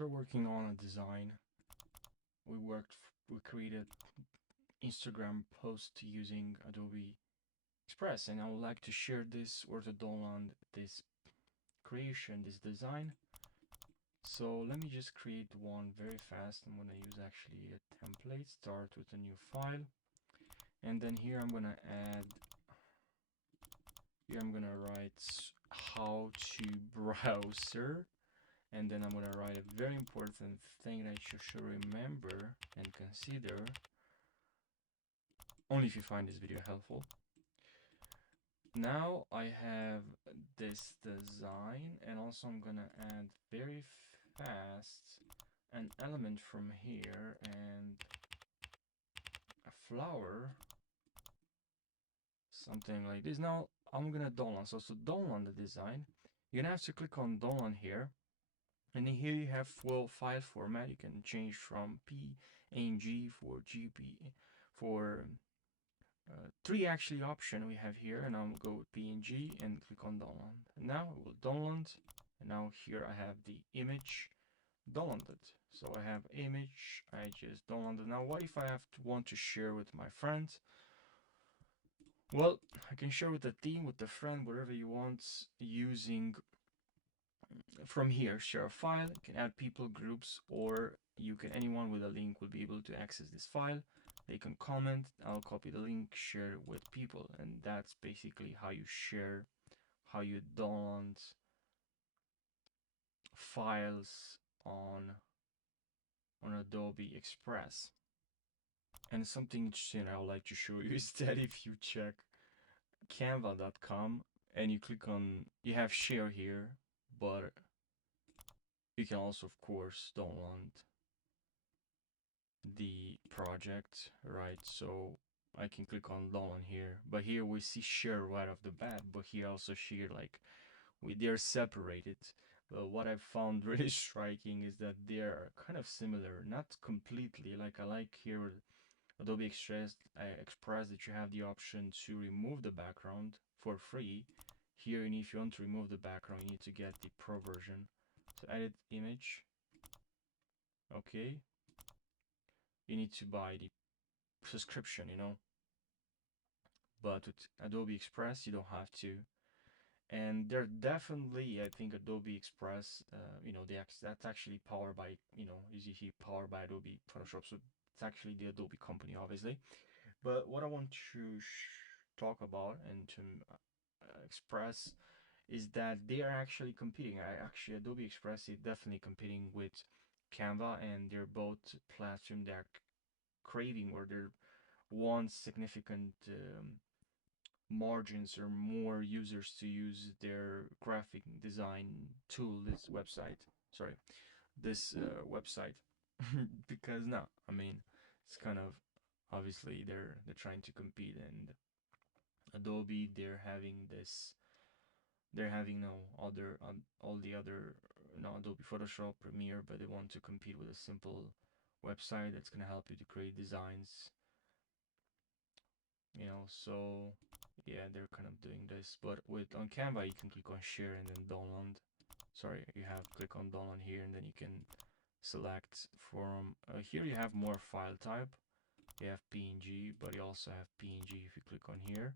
After working on a design, we created Instagram post using Adobe Express, and I would like to share this or to download this creation, this design. So let me just create one very fast. I'm gonna use actually a template, start with a new file, and then here I'm gonna write how to browser, and then I'm gonna write a very important thing that you should remember and consider, only if you find this video helpful. Now I have this design, and also I'm gonna add very fast an element from here and a flower, something like this. Now I'm gonna download. So to download the design, you're gonna have to click on download here, and then here you have file format. You can change from PNG for GP for three actually option we have here, and I'll go with PNG and click on download. And now it will download, and now here I have the image downloaded. So I have image, I just downloaded. Now what if I want to share with my friends? Well, I can share with the team, with the friend, whatever you want, using from here, share a file. You can add people, groups, or you can, anyone with a link will be able to access this file. They can comment, I'll copy the link, share it with people, and that's basically how you share, how you download files on Adobe Express. And something interesting I would like to show you is that if you check canva.com and you click on, you have share here, but you can also of course download the project, right? So I can click on download here, but here we see share right off the bat, but here also share, like they're separated. But what I've found really striking is that they're kind of similar, not completely. Like I like here Adobe Express that you have the option to remove the background for free. Here, and if you want to remove the background, you need to get the pro version. So edit image. Okay. You need to buy the subscription, you know. But with Adobe Express, you don't have to. And they're definitely, I think, Adobe Express, you know, that's actually powered by, you know, as you see, powered by Adobe Photoshop. So it's actually the Adobe company, obviously. But what I want to talk about and to express is that they are actually competing. Actually, Adobe Express is definitely competing with Canva, and they're both platforms that are craving, or they're want significant margins or more users to use their graphic design tool, this website. Sorry, this website, because no, I mean, it's kind of obviously they're trying to compete, and Adobe, they're having no other all the other, no, Adobe Photoshop, Premiere, but they want to compete with a simple website that's gonna help you to create designs, you know. So yeah, they're kind of doing this, but with on Canva you can click on share and then download. Sorry, you have click on download here, and then you can select from here you have more file type. You have PNG, but you also have PNG if you click on here.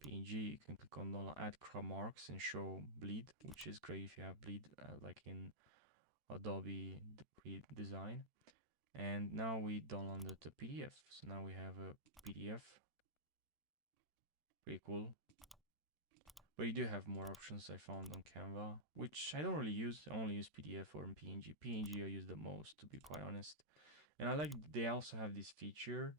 PNG, you can click on download, add crop marks and show bleed, which is great if you have bleed like in Adobe Design. And now we downloaded the PDF, so now we have a PDF. Pretty cool. But you do have more options I found on Canva, which I don't really use. I only use PDF or PNG. PNG I use the most, to be quite honest. And I like they also have this feature.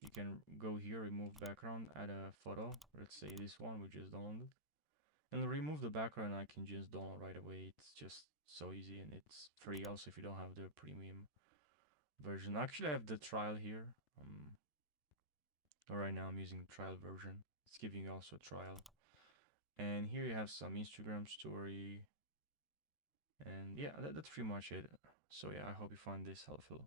You can go here, remove background, add a photo. Let's say this one we just downloaded. And remove the background, I can just download right away. It's just so easy, and it's free also if you don't have the premium version. Actually, I have the trial here. Right now I'm using the trial version. It's giving you also a trial. And here you have some Instagram story. And yeah, that's pretty much it. So yeah, I hope you find this helpful.